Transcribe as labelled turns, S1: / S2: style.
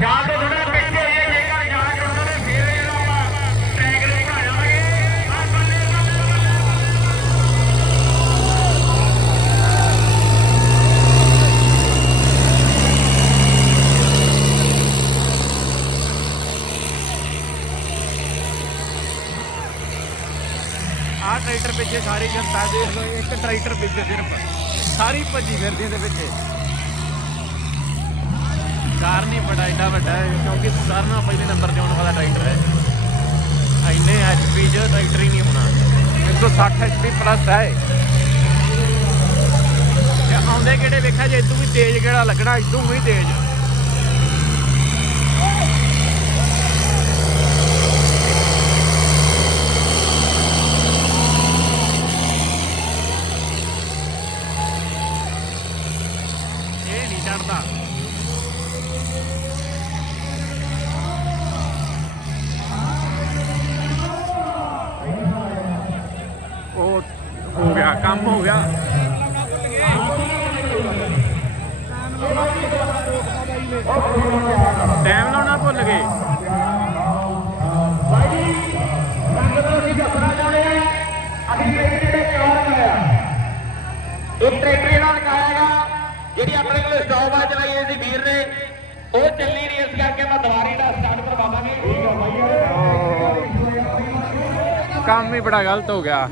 S1: ਯਾਦ ਤੋਂ ਥੋੜਾ ਪਿੱਛੇ ਹੋਈਏ ਜੇਕਰ ਯਾਦ ਉਹਨਾਂ ਨੇ, ਫੇਰ ਜਿਹੜਾ ਆਪਾਂ ਟੈਗ ਲੈ ਕੇ ਆਵਾਂਗੇ ਹਰ ਬੰਦੇ ਆ ਟਰੈਕਟਰ ਪਿੱਛੇ ਸਾਰੀ ਜਨਤਾ ਦੇਖ ਲਓ, ਇੱਕ ਟਰੈਕਟਰ ਪਿੱਛੇ ਸਿਰਫ, ਸਾਰੀ ਭੱਜੀ ਫਿਰਦੀ ਦੇ ਪਿੱਛੇ। ਵੱਡਾ ਨਹੀਂ ਏਡਾ ਵੱਡਾ ਹੈ, ਕਿਉਂਕਿ ਸਾਰਿਆਂ ਨਾਲ ਪਹਿਲੇ ਨੰਬਰ ਤੇ ਆਉਣ ਵਾਲਾ ਟਰੈਕਟਰ ਹੈ। ਇੰਨੇ ਐਚਪੀ ਚ ਟਰੈਕਟਰ ਹੀ ਨਹੀਂ ਹੋਣਾ। 160 ਐਚਪੀ ਪਲੱਸ ਹੈ। ਤੇ ਆਉਂਦੇ ਕਿਹੜੇ ਵੇਖਿਆ ਜੇ ਇਦੋਂ ਵੀ ਤੇਜ਼ ਕਿਹੜਾ ਲੱਗਣਾ ਇਦੋਂ ਵੀ ਤੇਜ਼। ਇਹ ਨਹੀਂ ਚੜਦਾ। ਉਹ ਹੋ ਗਿਆ, ਕੰਮ ਹੋ ਗਿਆ। ਟਾਈਮ ਲਾਉਣਾ ਭੁੱਲ ਗਏ। ਇੱਕ ਟਰੈਕਟਰ ਨਾਲ ਲਗਾਏਗਾ ਜਿਹੜੀ ਆਪਣੇ ਕੋਲ ਸਟਾਪ ਆ ਚਲਾਈ ਸੀ ਉਹ ਚੱਲੀ ਨਹੀਂ ਇਸ ਕਰਕੇ ਮੈਂ ਦੁਬਾਰੀ ਦਾ ਸਟਾਰਟ ਕਰਵਾਵਾਂਗੇ ਠੀਕ ਆ ਬਾਈ ਕੰਮ ਹੀ ਬੜਾ ਗਲਤ ਹੋ ਗਿਆ।